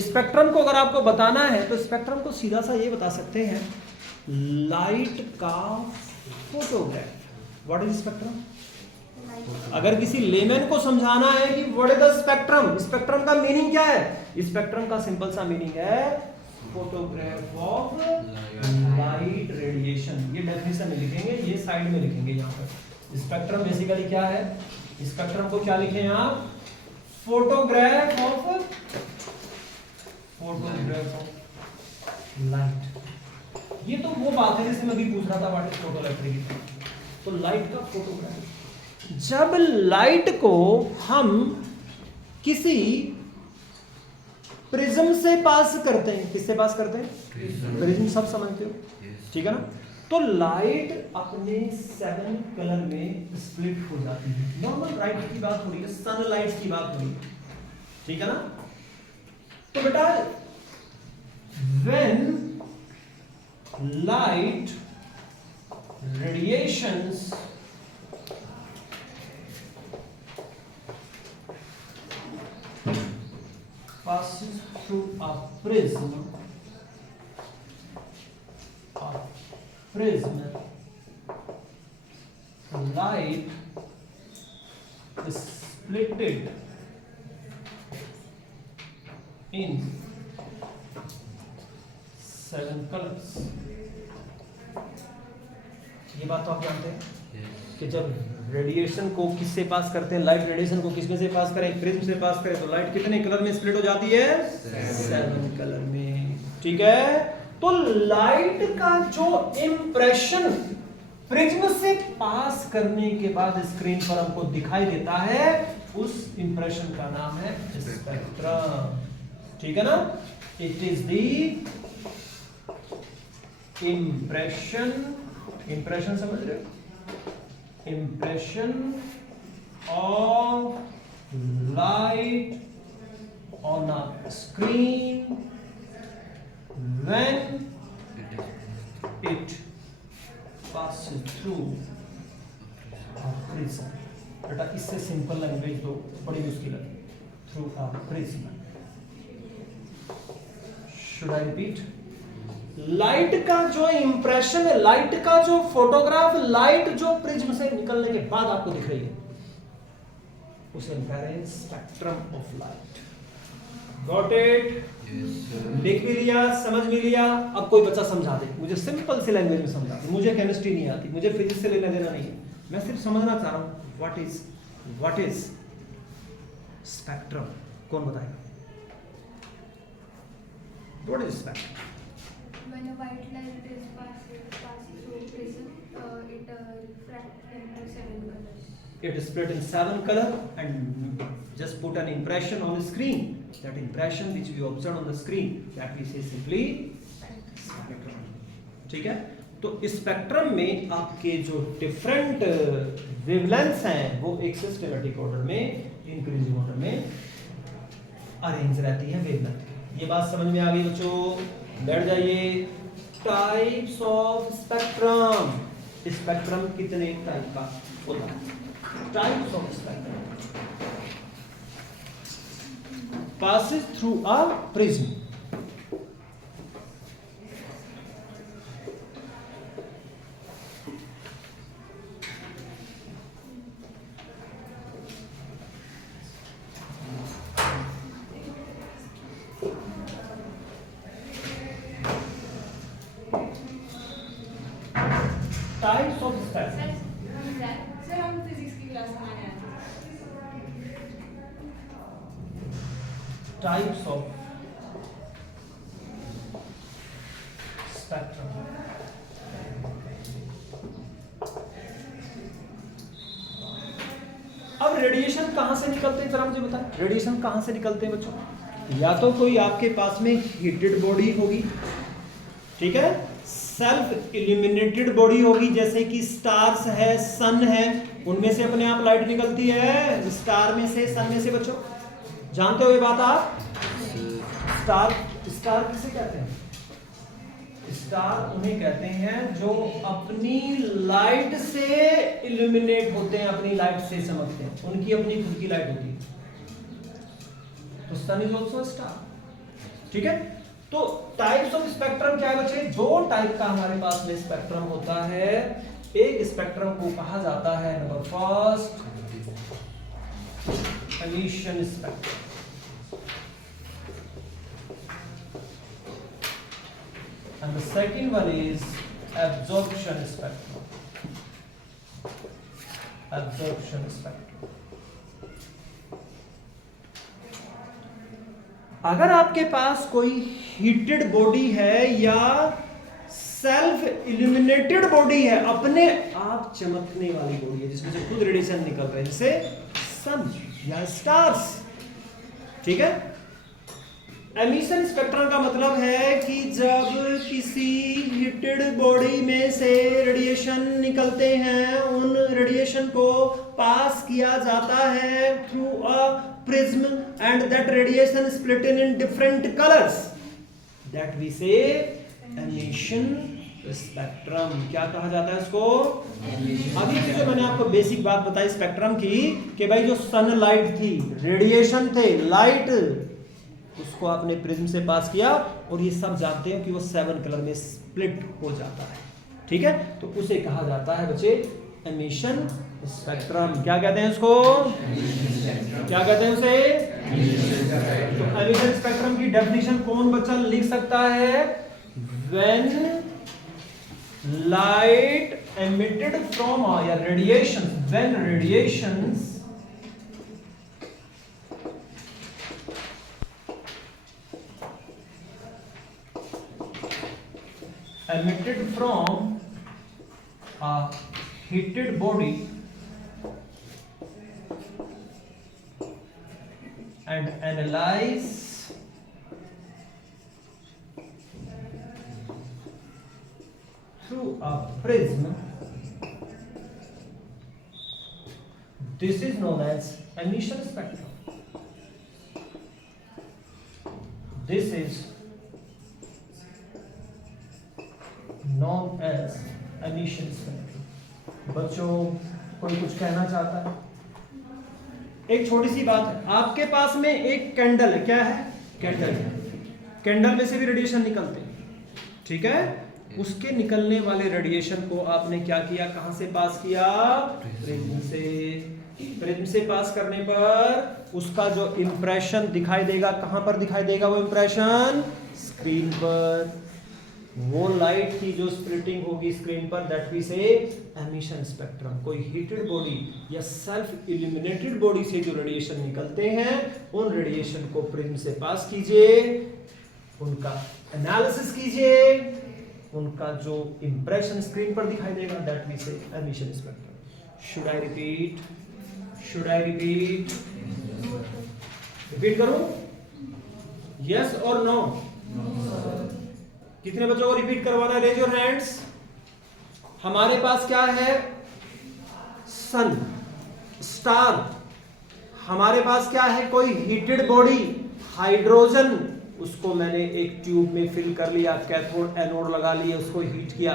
Spectrum को अगर आपको बताना है तो स्पेक्ट्रम को सीधा सा ये बता सकते हैं, लाइट का फोटोग्राफ। What is spectrum? अगर किसी लेमैन को समझाना है कि what is the spectrum, spectrum का मीनिंग क्या है, स्पेक्ट्रम का सिंपल सा मीनिंग है फोटोग्राफ ऑफ लाइट रेडिएशन। ये डेफिनेशन में लिखेंगे, ये साइड में लिखेंगे यहाँ पर। स्पेक्ट्रम बेसिकली क्या है, स्पेक्ट्रम को क्या लिखें आप, फोटोग्राफ ऑफ लाइट। ये तो वो बात है जैसे मैं अभी पूछ रहा था व्हाट इज फोटोइलेक्ट्रिक, तो लाइट का फोटोग्राफ। जब लाइट को हम किसी प्रिज्म से पास करते हैं, किससे पास करते हैं, प्रिज्म सब समझते हो, ठीक है ना, तो लाइट अपने 7 कलर में स्प्लिट हो जाती है। नॉर्मल लाइट की बात हो रही है, सनलाइट की बात हो रही है, ठीक है ना। तो बेटा when light radiations passes through a prism, light is splitted in 7 colors। ये बात तो आप जानते हैं कि जब रेडिएशन को किससे पास करते हैं, लाइट रेडिएशन को किसमें से पास करें, प्रिज्म से पास करें, तो लाइट कितने कलर में स्प्लिट हो जाती है, 7 कलर में, ठीक है। तो लाइट का जो इंप्रेशन प्रिज्म से पास करने के बाद स्क्रीन पर हमको दिखाई देता है, उस इंप्रेशन का नाम है स्पेक्ट्रम, ठीक है ना। इट इज द इंप्रेशन समझ रहे हो, impression of light on a screen when it passes through a prism। बेटा इससे सिंपल लैंग्वेज दो, बड़ी मुश्किल है, through a prism. Should I repeat, light का जो इंप्रेशन है, लाइट का जो फोटोग्राफ, लाइट जो प्रिज्म से निकलने के बाद आपको दिख रही है, उसे हम कह रहे हैं spectrum of light. Got it? लिख भी लिया, समझ भी लिया। अब कोई बच्चा समझा दे, मुझे सिंपल सी लैंग्वेज में समझा दे, मुझे केमिस्ट्री नहीं आती, मुझे फिजिक्स से लेना देना नहीं है, मैं सिर्फ समझना चाह रहा हूं व्हाट इज स्पेक्ट्रम। कौन बताएगा? What is spectrum? When a white light is passing through a prism, it refracts into 7 colors. It is split in 7 color and just put an impression on the screen. That impression which we observe on the screen, that we say simply spectrum. ठीक है? तो spectrum में आपके जो different wavelengths हैं वो एक systematic order में, इंक्रीजिंग ऑर्डर में अरेंज रहती है वेवलेंथ। ये बात समझ में आ गई बच्चों? बैठ जाइए। Types of spectrum. स्पेक्ट्रम कितने टाइप का होता है? Types of spectrum passes through a prism। Types of spectrum. Sir हम फिजिक्स की क्लास में आए हैं। Types of spectrum. अब रेडिएशन कहां से निकलते हैं जरा मुझे बताएं, रेडिएशन कहां से निकलते हैं बच्चों? या तो कोई आपके पास में हीटेड बॉडी होगी, ठीक है, सेल्फ इल्यूमिनेटेड बॉडी होगी, जैसे कि स्टार्स है, सन है, उनमें से अपने आप लाइट निकलती है, स्टार में से, सन में से। बच्चों जानते हो ये बात आप? स्टार किसे कहते हैं? स्टार उन्हें कहते हैं जो अपनी लाइट से इल्यूमिनेट होते हैं, अपनी लाइट से चमकते हैं, उनकी अपनी खुद की लाइट होती है। तो सन इज ऑल्सो स्टार। ठीक है, तो टाइप्स ऑफ स्पेक्ट्रम क्या है बच्चे? दो टाइप का हमारे पास में स्पेक्ट्रम होता है। एक स्पेक्ट्रम को कहा जाता है number first emission spectrum, and the second one is absorption spectrum. Absorption spectrum. अगर आपके पास कोई हीटेड बॉडी है या सेल्फ इल्यूमिनेटेड बॉडी है, अपने आप चमकने वाली बॉडी है जिसमें से खुद रेडिएशन निकल रहा है, जैसे सन या स्टार्स, ठीक है। एमिशन स्पेक्ट्रम का मतलब है कि जब किसी हीटेड बॉडी में से रेडिएशन निकलते हैं, उन रेडिएशन को पास किया जाता है through a prism and that radiation splitted in different colours, that we say emission spectrum. क्या कहा जाता है इसको? अभी जैसे मैंने आपको बेसिक बात बताई स्पेक्ट्रम की कि भाई जो सनलाइट थी, रेडिएशन थे, लाइट, उसको आपने प्रिज्म से पास किया और ये सब जानते हैं कि वो 7 कलर में स्प्लिट हो जाता है, ठीक है। तो उसे कहा जाता है बच्चे एमिशन स्पेक्ट्रम। क्या कहते हैं उसको? क्या कहते हैं उसे? तो एमिशन स्पेक्ट्रम की डेफिनेशन कौन बच्चा लिख सकता है? व्हेन लाइट emitted from या radiation, when radiations emitted from a heated body and analyze through a prism, this is known as emission spectrum. This is known as emission spectrum. बच्चों कोई कुछ कहना चाहता है? एक छोटी सी बात है, आपके पास में एक कैंडल है, क्या है? कैंडल है। कैंडल में से भी रेडिएशन निकलते हैं, ठीक है। उसके निकलने वाले रेडिएशन को आपने क्या किया? कहां से पास किया? प्रिज्म से। प्रिज्म से पास करने पर उसका जो इंप्रेशन दिखाई देगा, कहां पर दिखाई देगा वो इंप्रेशन? स्क्रीन पर। वो लाइट की जो स्प्लिटिंग होगी स्क्रीन पर, that we say emission spectrum. कोई हीटेड बॉडी या सेल्फ इल्यूमिनेटेड बॉडी से जो रेडिएशन निकलते हैं, उन रेडिएशन को प्रिज्म से पास कीजिए, उनका एनालिसिस कीजिए, उनका जो इंप्रेशन स्क्रीन पर दिखाई देगा, that we say emission spectrum. Should I repeat? Should I repeat? Repeat करूं? यस और नो? कितने बच्चों को रिपीट करवाना है? Raise your hands. हमारे पास क्या है? Sun, star. हमारे पास क्या है? कोई हीटेड बॉडी, हाइड्रोजन, उसको मैंने एक ट्यूब में फिल कर लिया, कैथोड एनोड लगा लिए, उसको हीट किया,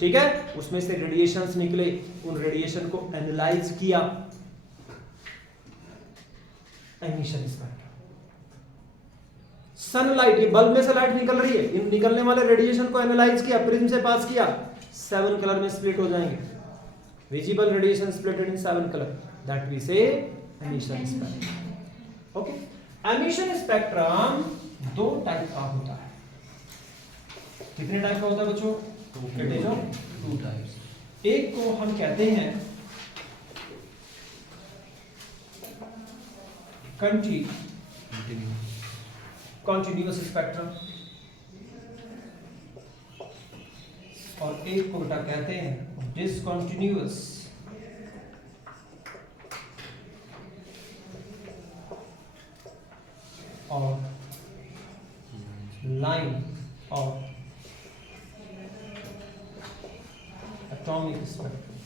ठीक है। उसमें से रेडिएशंस निकले, उन रेडिएशन को एनालाइज किया, एमिशन स्पेक्ट्रम। सनलाइट, ये बल्ब में से लाइट निकल रही है, इन निकलने वाले रेडिएशन को एनालाइज किया, प्रिज्म से पास किया, 7 कलर में स्प्लिट हो जाएंगे। Visible radiation splitted in 7 colour, that we say emission spectrum. Okay, emission spectrum 2 type का होता है। कितने टाइप का होता है बच्चों? 2 टाइप्स। एक को हम कहते हैं कंटिन्यूअस स्पेक्ट्रम, और एक को बेटा कहते हैं डिसकंटिन्यूअस। और लाइन और atomic spectrum.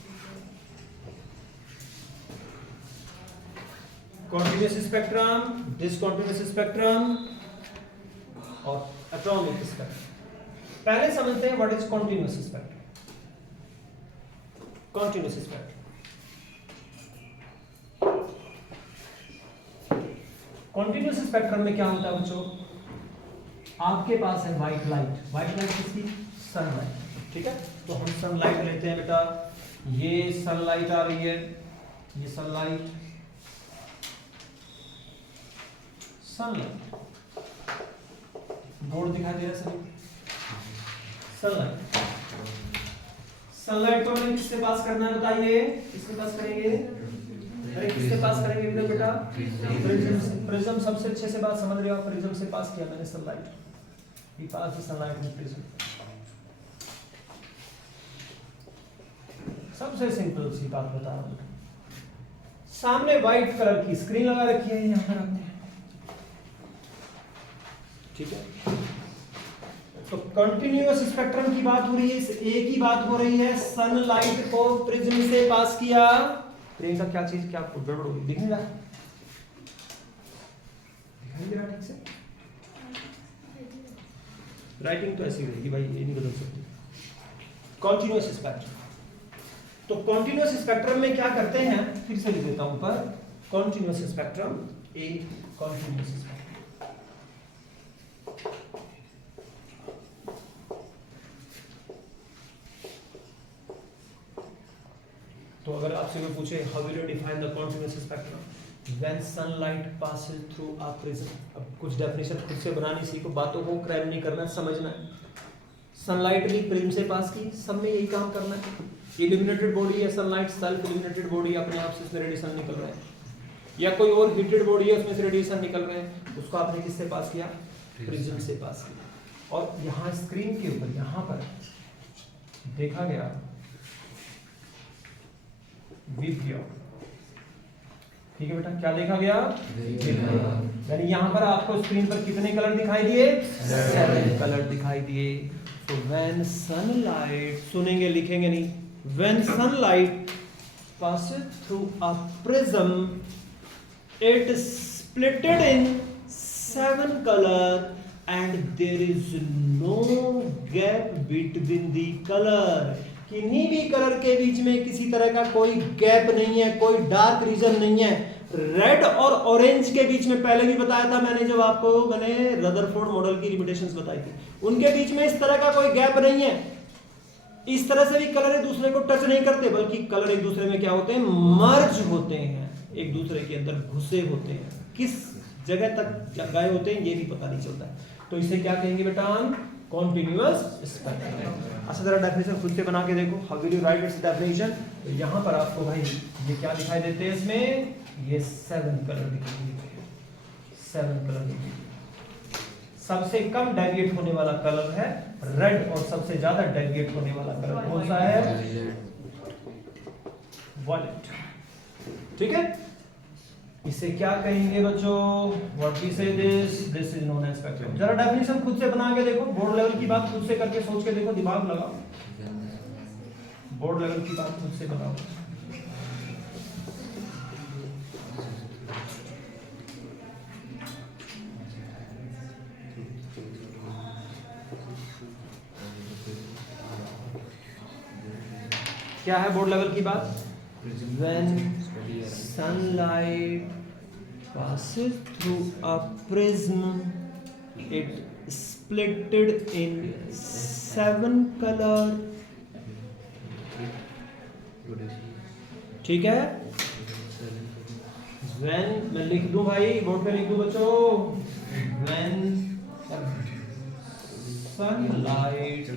Continuous spectrum, discontinuous spectrum और एटॉमिक स्पेक्ट्रम। पहले समझते हैं what is continuous spectrum. Continuous spectrum, continuous spectrum में क्या होता है बच्चों? आपके पास है व्हाइट लाइट, व्हाइट लाइट किसकी? सनलाइट, ठीक है। तो हम सनलाइट लेते हैं बेटा, ये सनलाइट आ रही है, ये सनलाइट, सनलाइट, बोर्ड दिखाई दे रहा है सभी? सनलाइट, सनलाइट को हमें किससे पास करना है बताइए? किससे पास करेंगे? अरे किससे पास करेंगे इधर बेटा? प्रिज्म से। प्रिज्म सबसे अच्छे से बात समझ रहे हो आप? प्रिज्म से पास किया मैंने sunlight, we pass the sunlight in prism. सबसे सिंपल सी बात बता रहा हूं। सामने व्हाइट कलर की स्क्रीन लगा रखी है यहां पर आपने, ठीक है। तो कंटिन्यूअस स्पेक्ट्रम की बात हो रही है, इस ए की बात हो रही है, सनलाइट को प्रिज्म से पास किया। प्रियंका क्या चीज, क्या गड़बड़ होगी? दिख नहीं रहा? दिखाई दे रहा ठीक से? राइटिंग तो ऐसी रहेगी भाई, ये नहीं बदल सकती। कंटिन्यूअस स्पेक्ट्रम, तो कंटिन्यूअस स्पेक्ट्रम में क्या करते हैं, फिर से लिख देता हूं ऊपर, कंटिन्यूअस स्पेक्ट्रम, ए कंटिन्यूअस स्पेक्ट्रम। तो अगर आपसे कोई पूछे how will you define the continuous spectrum when sunlight passes through a prism, अब कुछ डेफिनेशन खुद से बनानी सीखो, बातों को क्रैम नहीं करना, समझना है। सनलाइट भी प्रिज्म से पास की, सब में यही काम करना है। इल्यूमिनेटेड बॉडी है सनलाइट, सेल्फ इल्यूमिनेटेड बॉडी, अपने आप से इसमें रेडिएशन निकल रहा है, या कोई और हीटेड बॉडी है उसमें से रेडिएशन निकल रहे हैं, उसको आपने किससे पास किया? प्रिज्म से पास किया। और यहाँ स्क्रीन के ऊपर यहाँ पर देखा गया विब्रियो, ठीक है बेटा, क्या देखा गया? यानी यहाँ पर आपको स्क्रीन पर कितने कलर दिखाई दिए? 7 कलर दिखाई दिए। तो व्हेन सनलाइट, सुनेंगे लिखेंगे नहीं, when sunlight passes through a prism, it splitted in 7 color and there is no gap between the color. किन्हीं भी कलर के बीच में किसी तरह का कोई गैप नहीं है, कोई डार्क रीजन नहीं है। रेड और ऑरेंज के बीच में पहले भी बताया था मैंने, जब आपको मैंने रदरफोर्ड मॉडल की लिमिटेशंस बताई थी, उनके बीच में इस तरह का कोई गैप नहीं है। इस तरह से भी कलर एक दूसरे को टच नहीं करते, बल्कि कलर एक दूसरे में क्या होते हैं? मर्ज होते हैं, एक दूसरे के अंदर घुसे होते हैं। किस जगह तक गए होते हैं ये भी पता नहीं चलता है। तो इसे क्या कहेंगे बेटा? Continuous spectrum. अच्छा जरा डेफिनेशन खुद से बना के देखो, how will you right it's definition. तो यहाँ पर आपको भाई ये क्या दिखाई देते हैं? इसमें ये 7 कलर दिखाई देते हैं, 7 कलर दिखाई देते हैं। सबसे कम डेविएट होने वाला कलर है रेड, और सबसे ज्यादा डेविएट होने वाला कलर कौन सा है? वॉयलेट, ठीक है। इसे क्या कहेंगे बच्चों? What we say this is known as spectrum. जरा डेफिनेशन खुद से बना के देखो, बोर्ड लेवल की बात खुद से करके सोच के देखो, दिमाग लगाओ, बोर्ड लेवल की बात खुद से बनाओ। क्या है बोर्ड लेवल की बात? When sunlight passes through a prism, it splitted in 7 color. ठीक है। When मैं लिख दूं भाई, बोर्ड पे लिख दूं बच्चों, when sunlight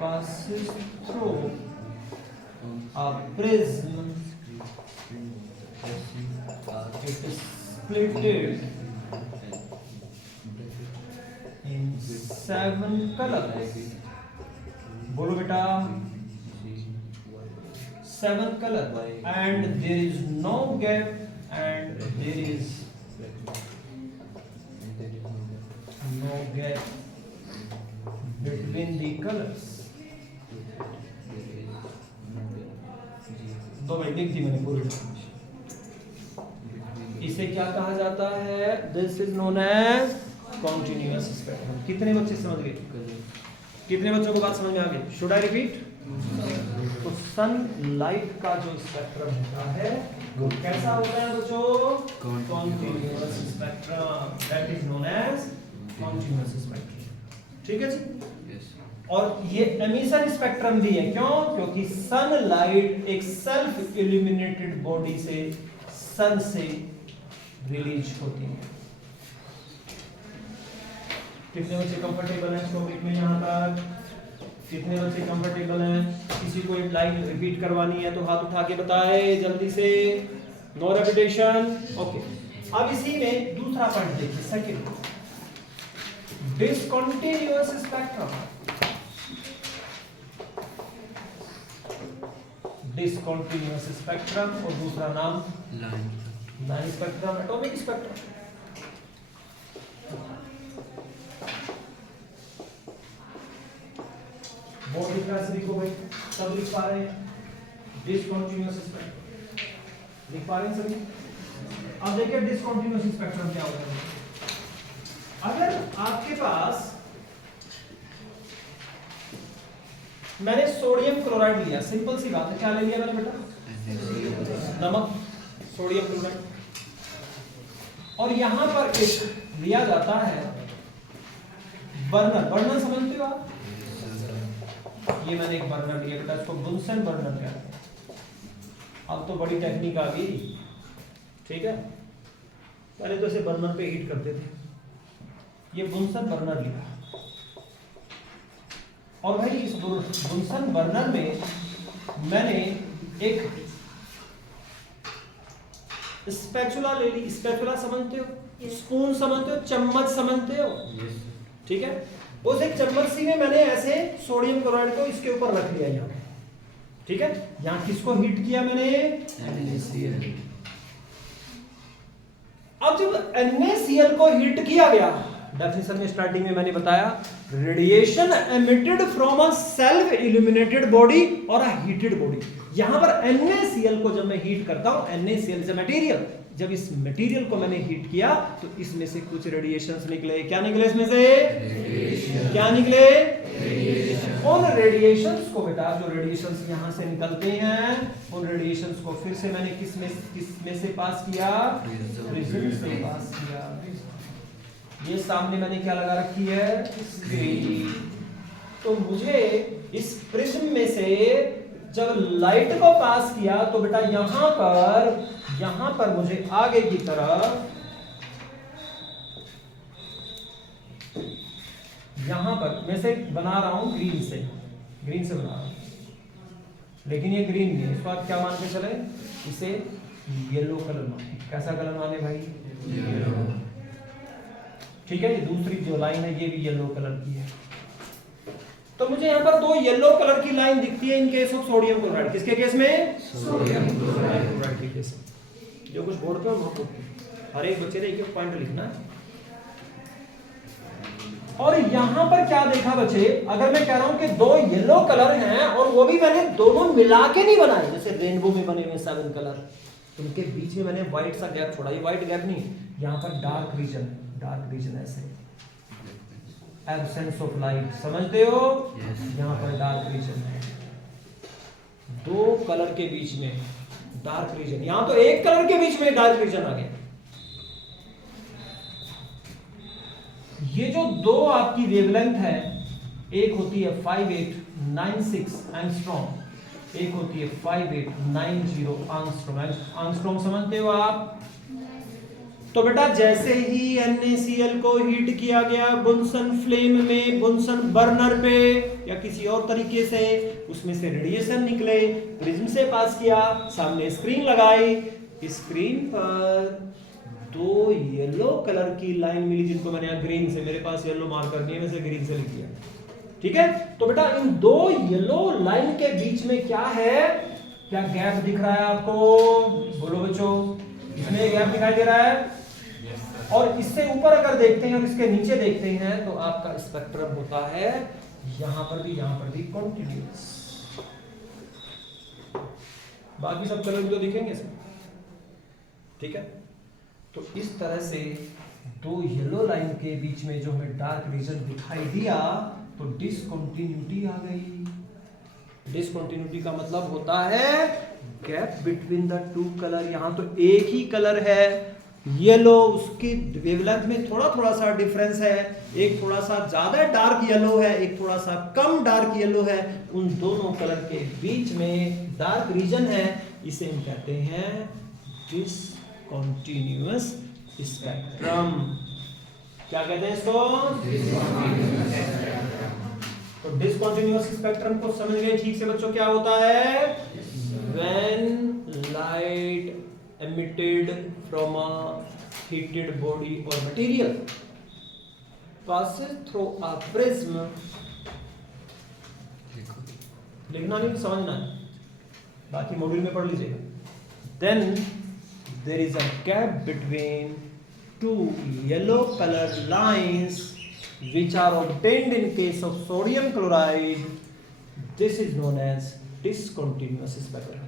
passes through a prism, it is splitted in 7 colors. बोलो बेटा, 7 color, and there is no gap, and there is no gap between the colors. दो मिनट लिख दी मैंने पूरी डेफिनेशन। इसे क्या कहा जाता है? This is known as continuous spectrum. कितने बच्चे समझ गए? कितने बच्चों को बात समझ में आ गई? Should I repeat? तो सनलाइट का जो स्पेक्ट्रम होता है वो कैसा होता है बच्चों? Continuous spectrum, that is known as continuous spectrum. ठीक है जी। और ये एमिशन स्पेक्ट्रम भी है, क्यों? क्योंकि सनलाइट एक सेल्फ इल्यूमिनेटेड बॉडी से, सन से रिलीज होती है। कितने बच्चे कंफर्टेबल हैं इस टॉपिक में? यहाँ तक कितने बच्चे कंफर्टेबल हैं? किसी को एक लाइन रिपीट करवानी है तो हाथ उठा के बताए जल्दी से। No repetition. ओके, अब इसी में दूसरा पॉइंट देखिए, second, discontinuous spectrum. Discontinuous spectrum और दूसरा नाम line spectrum, atomic spectrum. Board दिख रहा है सभी को भाई? सब लिख पा रहे हैं? डिसकंटीन्यूअस स्पेक्ट्रम लिख पा रहे हैं सभी? अब देखिए डिसकंटीन्यूअस स्पेक्ट्रम क्या होता है। अगर आपके पास, मैंने सोडियम क्लोराइड लिया, सिंपल सी बात है, क्या ले लिया मैंने बेटा? नमक, सोडियम क्लोराइड। और यहां पर एक लिया जाता है बर्नर। बर्नर समझते हो आप? ये मैंने एक बर्नर लिया बेटा, इसको बुनसन बर्नर कहते हैं। अब तो बड़ी टेक्निक आ गई, ठीक है? पहले तो इसे बर्नर पे हीट करते थे। ये बुनसन बर्नर लिया, और भाई इस बुनसन बर्नर में मैंने एक स्पैचुला ले ली। स्पैचुला समझते हो? स्पून समझते हो? चम्मच समझते हो? ठीक है। उस एक चम्मच सी में मैंने ऐसे सोडियम क्लोराइड को इसके ऊपर रख लिया यहाँ, ठीक है? यहाँ किसको हीट किया मैंने? NaCl। अब जब NaCl को हीट किया गया, डेफिनेशन में स्टार्टिंग में मैंने बताया, radiation emitted from a self illuminated body और अ हीटेड बॉडी। यहां पर NaCl को जब मैं हीट करता हूं, NaCl इज अ मटेरियल, जब इस मटेरियल को मैंने हीट किया तो इसमें से कुछ रेडिएशंस निकले। क्या निकले इसमें से? रेडिएशन। क्या निकले? रेडिएशन। उन रेडिएशंस को बेटा, जो रेडिएशंस यहां से निकलते हैं, उन रेडिएशंस को फिर से मैंने किस में से पास किया? प्रिज्म से पास किया। ये सामने मैंने क्या लगा रखी है? स्क्रीन। तो मुझे इस प्रिज्म में से जब लाइट को पास किया तो बेटा यहां पर मुझे आगे की तरफ, यहां पर मैं से बना रहा हूं ग्रीन से बना रहा हूं, लेकिन ये ग्रीन नहीं है। इस बात क्या मान के चले? इसे येलो कलर माने। कैसा कलर माने भाई? येलो। ठीक है। ये दूसरी जो लाइन है ये भी येलो कलर की है। तो मुझे यहाँ पर दो येलो कलर की लाइन दिखती है in case of sodium chloride. किसके केस में? सोडियम क्लोराइड के केस में। जो कुछ बोर्ड पे वहां हर एक बच्चे ने एक पॉइंट लिखना है। और यहाँ पर क्या देखा बच्चे? अगर मैं कह रहा हूं कि दो येलो कलर हैं और वो भी मैंने दोनों मिला के नहीं बनाए, जैसे रेनबो में बने हुए 7 कलर, उनके बीच में मैंने व्हाइट सा गैप छोड़ा। ये व्हाइट गैप नहीं, यहाँ पर डार्क रीजन ऐसे, एब्सेंस ऑफ लाइट, समझते हो? यहाँ पर डार्क रीजन है, दो कलर के बीच में डार्क रीजन। यहां तो एक कलर के बीच में डार्क रीजन आ गया। ये जो दो आपकी वेवलेंथ है, एक होती है 5896 एंगस्ट्रॉम, एक होती है 5890 एंगस्ट्रॉम। एंगस्ट्रॉम समझते हो आप? तो बेटा जैसे ही NaCl को हीट किया गया बुनसन फ्लेम में, बुनसन बर्नर पे या किसी और तरीके से, उसमें से रेडिएशन निकले, प्रिज्म से पास किया, सामने स्क्रीन लगाई, स्क्रीन पर दो येलो कलर की लाइन मिली, जिनको मैंने यहाँ ग्रीन से, मेरे पास येलो मार्कर नहीं है, वैसे ग्रीन से लिख दिया। ठीक है। तो बेटा इन दो येलो लाइन के बीच में क्या है? क्या गैप दिख रहा है आपको? बोलो बच्चों, इसमें गैप दिखाई दे रहा है। और इससे ऊपर अगर देखते हैं और इसके नीचे देखते हैं तो आपका स्पेक्ट्रम होता है यहां पर भी कॉन्टिन्यूअस। बाकी सब कलर भी तो दिखेंगे सर, ठीक है। तो इस तरह से दो येलो लाइन के बीच में जो हमें डार्क रीजन दिखाई दिया तो डिसकंटिन्यूटी आ गई। डिसकंटिन्यूटी का मतलब होता है gap between the two colour. यहां तो एक ही कलर है येलो, उसकी वेवलेंथ में थोड़ा थोड़ा सा डिफरेंस है, एक थोड़ा सा ज्यादा डार्क येलो है, एक थोड़ा सा कम डार्क येलो है, उन दोनों कलर के बीच में डार्क रीजन है, इसे हम कहते हैं डिसकंटिन्यूअस स्पेक्ट्रम। क्या कहते हैं इसको? तो डिसकंटिन्यूअस स्पेक्ट्रम को समझ गए ठीक से बच्चों? क्या होता है? When light emitted from a heated body or material passes through a prism, लिखना नहीं समझना है, बाकी मॉड्यूल में पढ़ लीजिएगा। Then there is a gap between two yellow colored lines which are obtained in case of sodium chloride. This is known as discontinuous spectrum।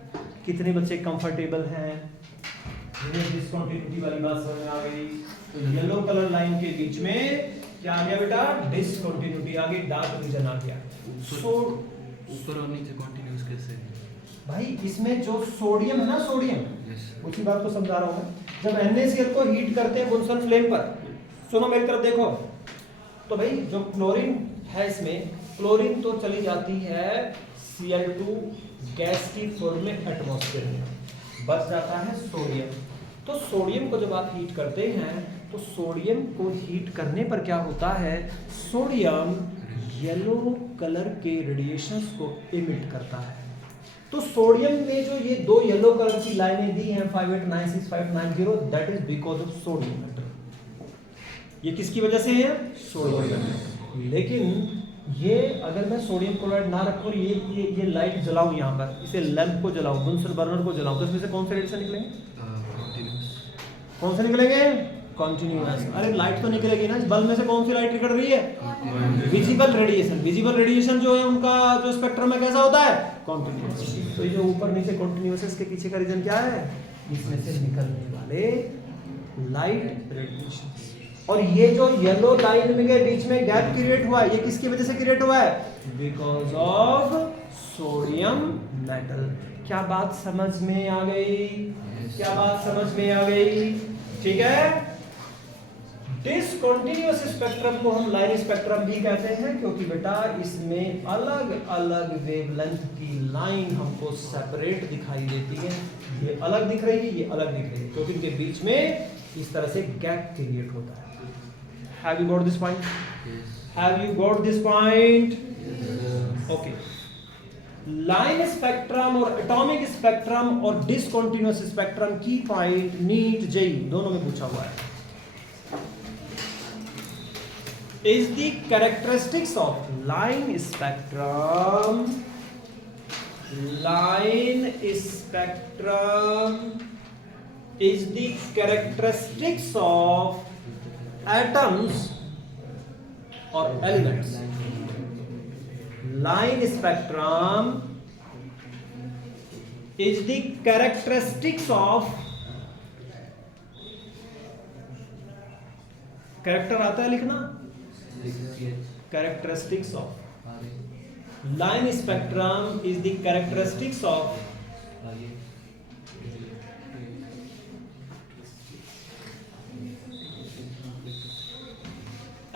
कितने बच्चे कंफर्टेबल हैं? डिसकंटिन्यूटी वाली बात समझ में आ गई? तो येलो कलर लाइन के बीच में क्या आ गया बेटा? डिसकंटिन्यूटी आ गई, डार्क रीजन आ गया। ऊपर और नीचे कंटीन्यूअस कैसे? भाई इसमें जो सोडियम है ना, सोडियम, उसी बात को समझा रहा हूं मैं। जब NaCl को हीट करते हैं बुनसन फ्लेम पर, सुनो मेरी तरफ देखो, तो भाई जो क्लोरीन है इसमें, क्लोरीन तो चली जाती है Cl2 गैस की फॉर्म में एटमॉस्फेयर में, बच जाता है सोडियम। तो सोडियम को जब आप हीट करते हैं तो सोडियम को हीट करने पर क्या होता है? सोडियम येलो कलर के रेडिएशंस को इमिट करता है। तो सोडियम में जो ये दो येलो कलर की लाइनें दी हैं 5896 that is because of sodium metal. ये किसकी वजह से है? सोडियम। लेकिन ये अगर मैं सोडियम क्लोराइड ना रखूं, ये लाइट जलाऊं, यहाँ पर इसे लैंप को जलाऊं, बुनसन बर्नर को जलाऊं, तो इसमें से कौन से रेडिएशन निकलेंगे? कौन से निकलेंगे? कॉन्टिन्यूअस। अरे लाइट तो निकलेगी ना, इस बल्ब में से कौन सी लाइट निकल रही है? Visible radiation. विजिबल रेडिएशन जो है उनका जो स्पेक्ट्रम है कैसा होता है? कॉन्टिन्यूअस। तो ये जो ऊपर नीचे कॉन्टिन्यूअस है, इसके पीछे का रीजन क्या है? इसमें से निकलने वाले लाइट रेडिएशन। और ये जो येलो लाइन में के बीच में गैप क्रिएट हुआ है, ये किसकी वजह से क्रिएट हुआ है? Because of sodium metal. क्या बात समझ में आ गई? क्या बात समझ में आ गई? ठीक है। डिसकंटिन्यूअस स्पेक्ट्रम को हम लाइन स्पेक्ट्रम भी कहते हैं, क्योंकि बेटा इसमें अलग अलग वेवलेंथ की लाइन हमको सेपरेट दिखाई देती है। ये अलग दिख रही है, ये अलग दिख रही है, क्योंकि इनके बीच में इस तरह से गैप क्रिएट होता है। Have you got this point? Yes. Have you got this point? Yes. Okay. Line spectrum और एटॉमिक स्पेक्ट्रम और डिसकंटिन्यूअस स्पेक्ट्रम की पॉइंट नीट जेई दोनों में पूछा हुआ है। Is the characteristics of line spectrum is the characteristics of atoms or elements? Line spectrum is the characteristics of, character आता है लिखना? Characteristics of line spectrum is the characteristics of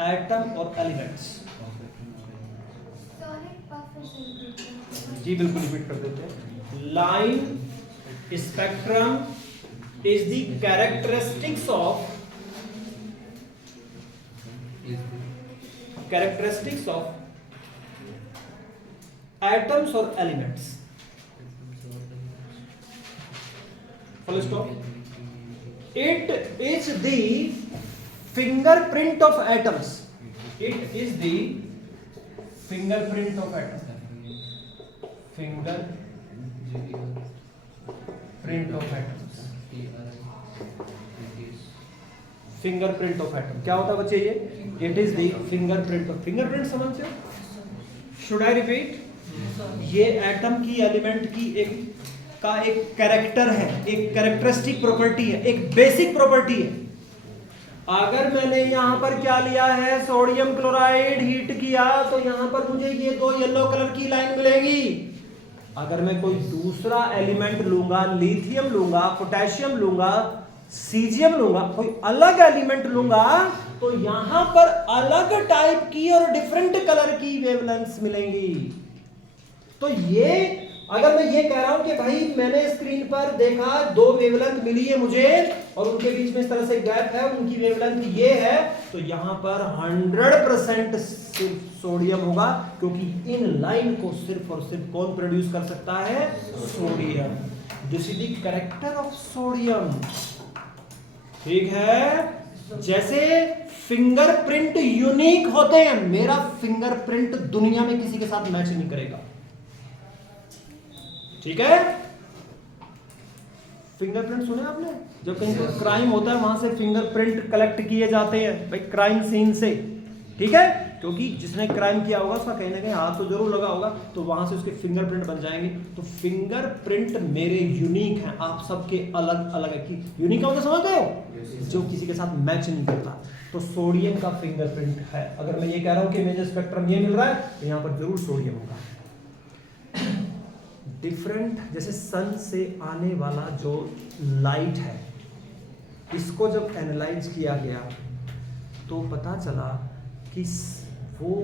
atom और elements. जी बिल्कुल रिपीट कर देते हैं। Line spectrum is the characteristics of atoms और elements. Full stop. It is the fingerprint of atoms. It is the fingerprint of atoms. Fingerprint of atoms. Fingerprint of atom क्या होता है बच्चे? ये it is the fingerprint of, fingerprint समझते हो? Should I repeat? ये atom की, element की एक कैरेक्टर है, एक कैरेक्टरिस्टिक प्रॉपर्टी है, एक बेसिक प्रॉपर्टी है। अगर मैंने यहां पर क्या लिया है, सोडियम क्लोराइड हीट किया, तो यहां पर मुझे ये दो येलो कलर की लाइन मिलेगी। अगर मैं कोई दूसरा एलिमेंट लूंगा, लिथियम लूंगा, पोटेशियम लूंगा, सीजियम लूंगा, कोई अलग एलिमेंट लूंगा, तो यहां पर अलग टाइप की और डिफरेंट कलर की वेवलेंथ्स मिलेंगी। तो ये अगर मैं ये कह रहा हूं कि भाई मैंने स्क्रीन पर देखा 2 वेवलेंथ मिली है मुझे और उनके बीच में इस तरह से गैप है, उनकी वेवलेंथ ये है, तो यहां पर 100% सिर्फ सोडियम होगा, क्योंकि इन लाइन को सिर्फ और सिर्फ कौन प्रोड्यूस कर सकता है? Sodium. This is the character of sodium. ठीक है, जैसे फिंगरप्रिंट यूनिक होते हैं, मेरा फिंगरप्रिंट दुनिया में किसी के साथ मैच नहीं करेगा। ठीक है, फिंगरप्रिंट सुने आपने? जब कहीं पर क्राइम होता है वहां से फिंगरप्रिंट कलेक्ट किए जाते हैं भाई, क्राइम सीन से। ठीक है, क्योंकि जिसने क्राइम किया होगा उसका कहीं ना कहीं हाथ तो जरूर लगा होगा, तो वहां से उसके फिंगरप्रिंट बन जाएंगे। तो फिंगरप्रिंट मेरे यूनिक हैं, आप सबके अलग अलग है। कि यूनिक का मतलब समझते हो? जो किसी के साथ मैच नहीं करता। तो सोडियम का फिंगरप्रिंट है। अगर मैं ये कह रहा हूं कि मेजर स्पेक्ट्रम ये मिल रहा है, तो यहां पर जरूर सोडियम होगा। डिफरेंट, जैसे सन से आने वाला जो लाइट है, इसको जब एनालाइज किया गया तो पता चला कि वो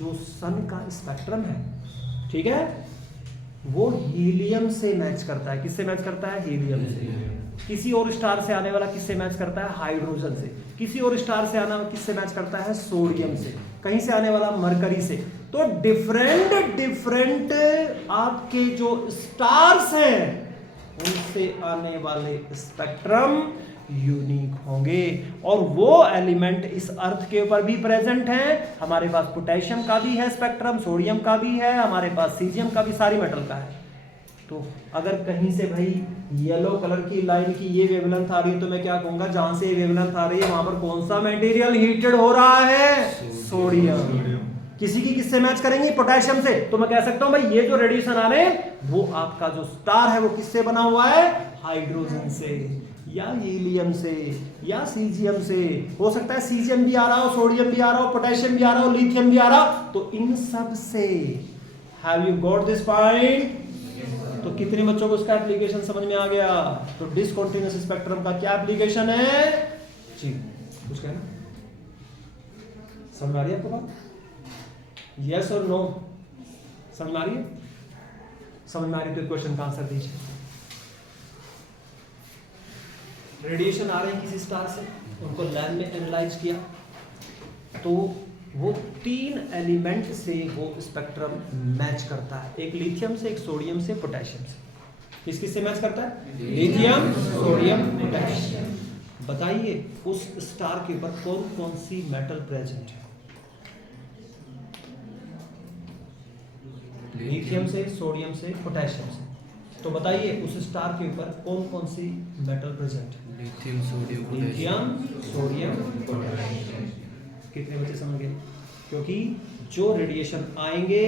जो सन का स्पेक्ट्रम है, ठीक है, वो हीलियम से मैच करता है। किससे मैच करता है? हीलियम से। किसी और स्टार से आने वाला किससे मैच करता है? हाइड्रोजन से। किसी और स्टार से आना किससे मैच करता है? सोडियम से। कहीं से आने वाला मरकरी से। तो डिफरेंट आपके जो स्टार्स हैं उनसे आने वाले स्पेक्ट्रम यूनिक होंगे, और वो एलिमेंट इस अर्थ के ऊपर भी प्रेजेंट हैं। हमारे पास पोटेशियम का भी है स्पेक्ट्रम, सोडियम का भी है, हमारे पास सीजियम का भी, सारी मेटल का है। तो अगर कहीं से भाई येलो कलर की लाइन की ये वेवलेंथ आ रही है, तो मैं क्या कहूंगा? जहां से ये वेवलेंथ आ रही है वहां पर कौन सा मटेरियल हीटेड हो रहा है? सोडियम। किसी की किससे मैच करेंगे? पोटेशियम से। तो मैं कह सकता हूं भाई ये जो रेडिएशन आ रहे हैं वो आपका जो स्टार है वो किससे बना हुआ है? हाइड्रोजन से, या हीलियम से, या सीजियम से। हो सकता है सीजियम भी आ रहा हो, सोडियम भी आ रहा हो, पोटेशियम भी आ रहा हो, लिथियम भी आ रहा हो। तो इन सब से। Have you got this point? तो कितने बच्चों को इसका एप्लीकेशन समझ में आ गया? तो डिसकंटीन्यूअस स्पेक्ट्रम का क्या एप्लीकेशन है जी? कुछ कहना? समझ आ रही है आपको बात? यस और नो? समझ में आ रही है? समझ में आ रही तो क्वेश्चन का आंसर दीजिए। रेडिएशन आ रहे हैं किसी स्टार से, उनको लैब में एनालाइज किया, तो वो 3 एलिमेंट से वो स्पेक्ट्रम मैच करता है। एक लिथियम से, एक सोडियम से, पोटेशियम से। किस किस से मैच करता है? Lithium, sodium, potassium. बताइए उस स्टार के ऊपर कौन कौन सी मेटल प्रेजेंट है? लिथियम से, सोडियम से, पोटेशियम से। तो बताइए उस स्टार के ऊपर कौन कौन सी मेटल प्रेजेंट है? Lithium, sodium, lithium, sodium, potassium. कितने बच्चे समझ गए? क्योंकि जो रेडिएशन आएंगे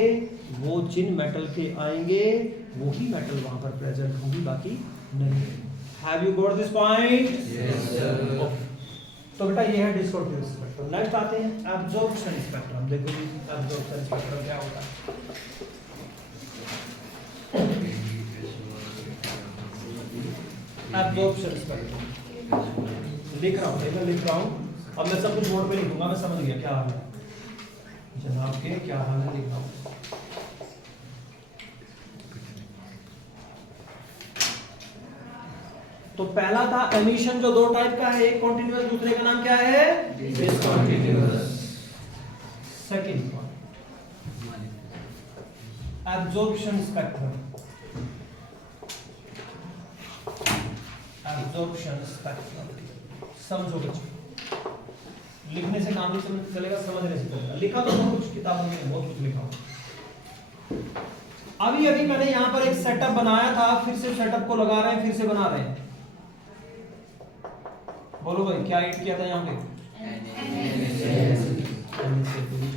वो जिन मेटल के आएंगे वही मेटल वहां पर प्रेजेंट होंगी, बाकी नहीं। Have you got this point? Yes sir. तो बेटा ये है डिसकंटीन्यूअस स्पेक्ट्रम। नेक्स्ट आते हैं एब्जॉर्प्शन स्पेक्ट्रम। देखो जी एब्जॉर्प्शन स्पेक्ट्रम क्या होता है। एब्जॉर्प्शन स्पेक्ट्रम लिख रहा हूँ। अब मैं सब कुछ बोर्ड पे लिखूंगा, मैं समझ गया क्या हाल है जनाब के, क्या हाल है लिख रहा हूँ। तो पहला था एमिशन, जो 2 टाइप का है, एक कॉन्टिन्यूअस, दूसरे का नाम क्या है? Discontinuous. Second absorption spectrum. Absorption spectrum समझो बच्चों, लिखने से काम नहीं समझ चलेगा, समझने से चलेगा। लिखा तो बहुत कुछ किताबों में, बहुत कुछ लिखा हो। अभी अभी मैंने यहाँ पर एक सेटअप बनाया था, फिर से सेटअप को लगा रहे हैं, फिर से बना रहे हैं। बोलो भाई क्या ऐड किया था यहाँ पे?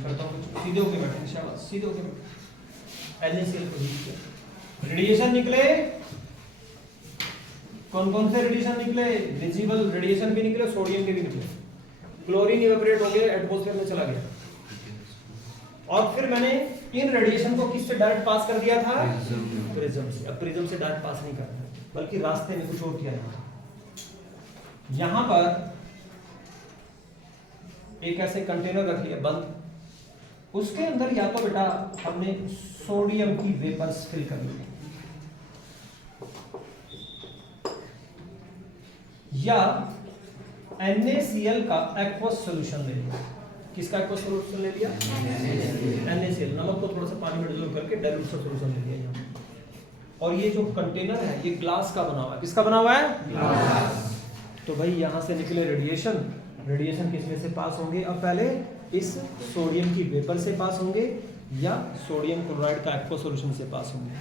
करता हूँ सीधे होके बैठे इंशाल्लाह, सीधे होके बैठे। NaCl को यूज किया। रेडिएशन निकले, कौन कौन से रेडिएशन निकले? विजिबल रेडिएशन भी निकले, सोडियम के भी निकले। क्लोरीन इवेपोरेट हो गया, एटमॉस्फेयर में चला गया। और फिर मैंने इन रेडिएशन को किससे डायरेक्ट पास कर दिया था? Prism. प्रिज्म से। अब प्रिज्म से डायरेक्ट पास नहीं करना, बल्कि रास्ते में कुछ और किया जाता है। यहां पर एक ऐसे कंटेनर रख लिया बंद, उसके अंदर या तो बेटा हमने सोडियम की वेपर्स फिल कर ली, या NaCl का एक्वस सॉल्यूशन ले लिया। किसका एक्वस सॉल्यूशन ले लिया? NaCl। नमक को थोड़ा सा पानी में डिसॉल्व करके डाइल्यूट सॉल्यूशन ले लिया यहाँ। और ये जो कंटेनर है ये ग्लास का बना हुआ है। किसका बना हुआ है? ग्लास। तो भाई यहाँ से निकले रेडिएशन किसमें से पास होंगे? अब पहले इस सोडियम की वेपर से पास होंगे या सोडियम क्लोराइड का एक्वस सॉल्यूशन से पास होंगे।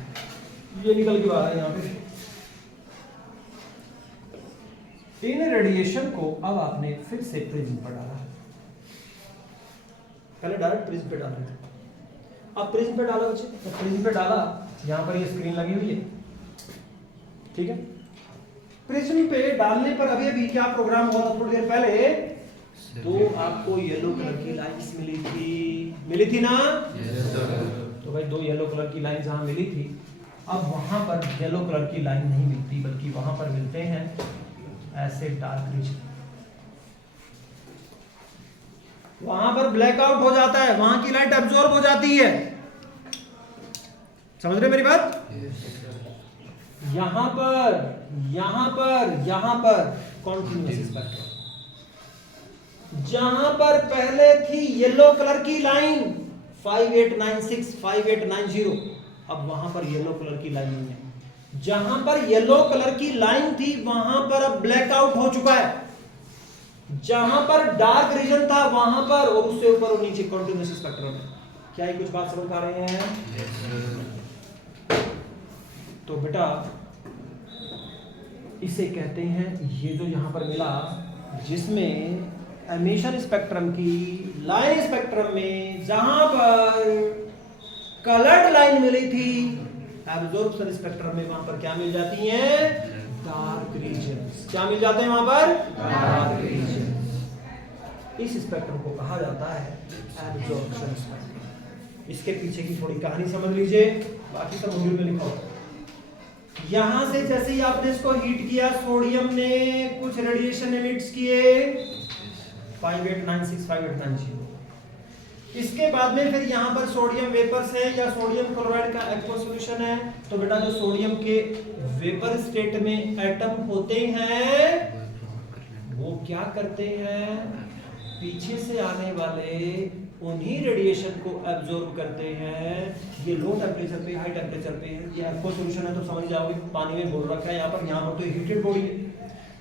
ये निकल के बाहर है यहाँ पे। इन रेडिएशन को अब आपने फिर से प्रिज्म पर डाला। पहले डायरेक्ट प्रिज्म पे डाल रहे थे, अब प्रिज्म पे डाला बच्चे। तो प्रिज्म पे डाला, यहाँ पर ये स्क्रीन लगी हुई है, ठीक है। प्रिज्म पे डालने पर अभी क्या प्रोग्राम हुआ था थोड़ी देर पहले? तो आपको येलो कलर की लाइंस मिली थी ना? तो भाई 2 येलो कलर की लाइन जहां मिली थी, अब वहां पर येलो कलर की लाइन नहीं मिलती, बल्कि वहां पर मिलते हैं ऐसे डार्क रीजन। वहां पर ब्लैकआउट हो जाता है, वहां की लाइट अब्सॉर्ब हो जाती है। समझ रहे मेरी बात? यहां पर कॉन्टिन्यूअस स्पेक्ट्रम, जहां पर पहले थी येलो कलर की लाइन 5896 5890, अब वहां पर येलो कलर की लाइन नहीं है। जहां पर येलो कलर की लाइन थी वहां पर अब ब्लैकआउट हो चुका है। जहां पर डार्क रीजन था वहां पर, और उससे ऊपर और नीचे कॉन्टिन्यूअस स्पेक्ट्रम है। क्या ये कुछ बात समझ पा रहे हैं? तो बेटा इसे कहते हैं, ये जो यहां पर मिला, जिसमें एमिशन स्पेक्ट्रम की लाइन स्पेक्ट्रम में जहां पर कलर्ड लाइन मिली थी, एब्जॉर्प्शन स्पेक्ट्रम में वहां पर क्या मिल जाती हैं? Dark regions. क्या मिल जाते हैं वहां पर? Dark regions. इस स्पेक्ट्रम को कहा जाता है एब्जॉर्प्शन स्पेक्ट्रम। इसके पीछे की थोड़ी कहानी समझ लीजिए, बाकी सब मॉड्यूल में लिखा होगा। यहां से जैसे ही आपने इसको हीट किया, सोडियम ने कुछ रेडिएशन एमिट्स किए 5896 5890। इसके बाद में फिर यहाँ पर सोडियम वेपर्स है या सोडियम क्लोराइड का एक्वस सॉल्यूशन है। तो बेटा जो सोडियम के वेपर स्टेट में एटम होते हैं वो क्या करते हैं? पीछे से आने वाले उन्हीं रेडिएशन को एब्जॉर्ब करते हैं। ये लो टेम्परेचर पे, हाई टेम्परेचर पे है। ये एक्वस सॉल्यूशन है तो समझ जाओगे, पानी में घोल रखा है यहाँ पर तो हीटेड बॉडी है।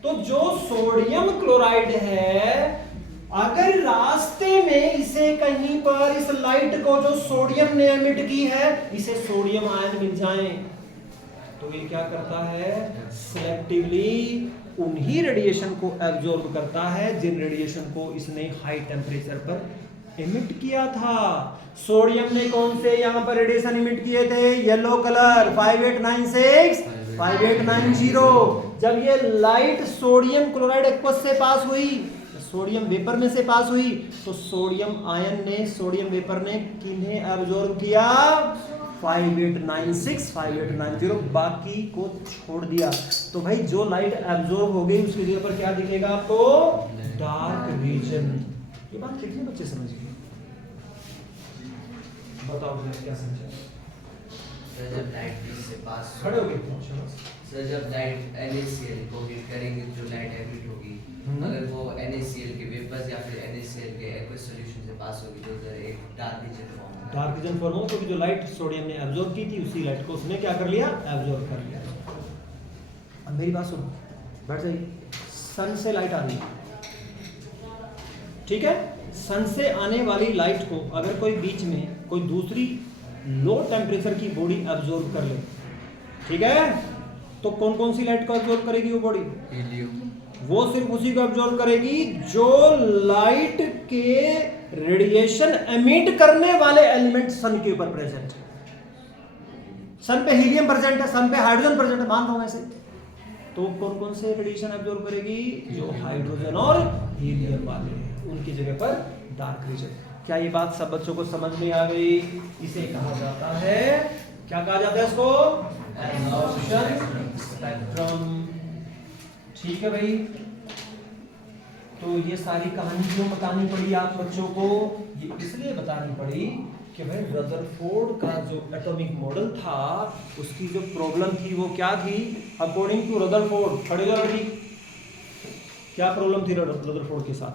तो जो सोडियम क्लोराइड है, अगर रास्ते में इसे कहीं पर इस लाइट को जो सोडियम ने एमिट की है, इसे सोडियम आयन मिल जाए, तो ये क्या करता है? सिलेक्टिवली उन्हीं रेडिएशन को एब्जॉर्ब करता है जिन रेडिएशन को इसने हाई टेम्परेचर पर एमिट किया था। सोडियम ने कौन से यहां पर रेडिएशन एमिट किए थे? Yellow colour 5896 5890। जब ये लाइट सोडियम क्लोराइड एक्वस से पास हुई, सोडियम वेपर में से पास हुई, तो सोडियम आयन ने, सोडियम वेपर ने किन्हें एब्जॉर्ब किया? 5896 5890, बाकी को छोड़ दिया। तो भाई जो लाइट एब्जॉर्ब हो गई उसकी जगह पर क्या दिखेगा आपको? Dark region. ये बात कितने बच्चे समझिए? बताओ क्या समझे? सर जब लाइट इससे पास खड़े हो गए? सर जब लाइट NaCl को हीट करेंगे जो लाइट एमिट होगी, अगर वो NaCl के वेपर्स या फिर NaCl के एक्वस सॉल्यूशन से पास होगी तो उधर एक डार्क रीजन फॉर्म होगा। डार्क रीजन फॉर्म हो, क्योंकि जो लाइट सोडियम ने एब्जॉर्ब की थी उसी लाइट को उसने क्या कर लिया? एब्जॉर्ब कर लिया। अब मेरी बात सुनो, बैठ जाइए। सन से लाइट आ रही है, ठीक है? सन से आने वाली लाइट को अगर कोई बीच में कोई दूसरी लो टेम्परेचर की बॉडी एब्जॉर्ब कर ले, ठीक है, तो कौन कौन सी लाइट को एब्जॉर्ब करेगी वो बॉडी? हीलियम। वो सिर्फ उसी को एब्जॉर्ब करेगी जो लाइट के रेडिएशन एमिट करने वाले एलिमेंट सन के ऊपर प्रेजेंट है। सन पे हीलियम प्रेजेंट है, सन पे हाइड्रोजन प्रेजेंट है, मान रहा हूं ऐसे। तो कौन कौन से रेडिएशन एब्जॉर्ब करेगी? जो हाइड्रोजन और हीलियम वाले हैं, उनकी जगह पर डार्क रीजन। क्या ये बात सब बच्चों को समझ में आ गई? इसे कहा जाता है, क्या कहा जाता है इसको? Absorption spectrum. ठीक है भाई, तो ये सारी कहानी क्यों बतानी पड़ी आप बच्चों को? ये इसलिए बतानी पड़ी कि भाई रदरफोर्ड का जो एटॉमिक मॉडल था उसकी जो प्रॉब्लम थी वो क्या थी? अकॉर्डिंग टू रदरफोर्ड, खड़े हो बेटी, क्या प्रॉब्लम थी रदरफोर्ड के साथ?